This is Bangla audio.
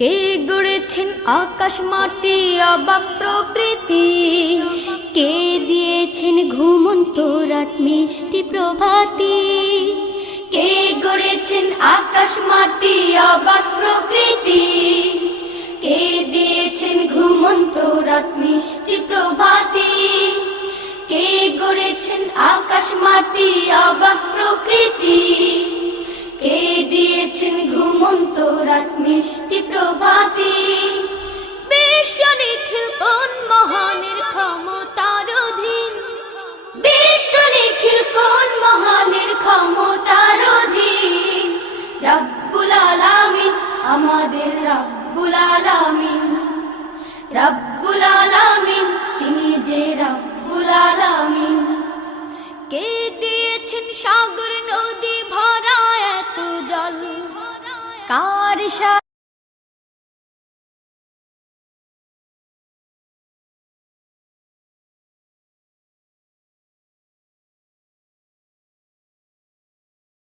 কে গড়েছেন আকাশ মাটি অবাক প্রকৃতি, কে দিয়েছেন ঘুমন্ত রাত মিষ্টি প্রভাতি। কে গড়েছেন আকাশ মাটি অবাক প্রকৃতি, কে দিয়েছেন ঘুমন্ত রাত মিষ্টি প্রভাতি। কে গড়েছেন আকাশ মাটি অবাক প্রকৃতি, কে দিয়েছেন ঘুমন্ত রাত মিষ্টি প্রভাতি। বিশ্ব নিখিল কোন মহানের ক্ষমতার অধীন, বিশ্ব নিখিল কোন মহানের ক্ষমতার অধীন। রব্বুল আলামিন আমাদের রব্বুল আলামিন, রব্বুল আলামিন তিনি যে রব্বুল আলামিন। কে দিয়েছেন সাগর নদী ভরা এত জল, কার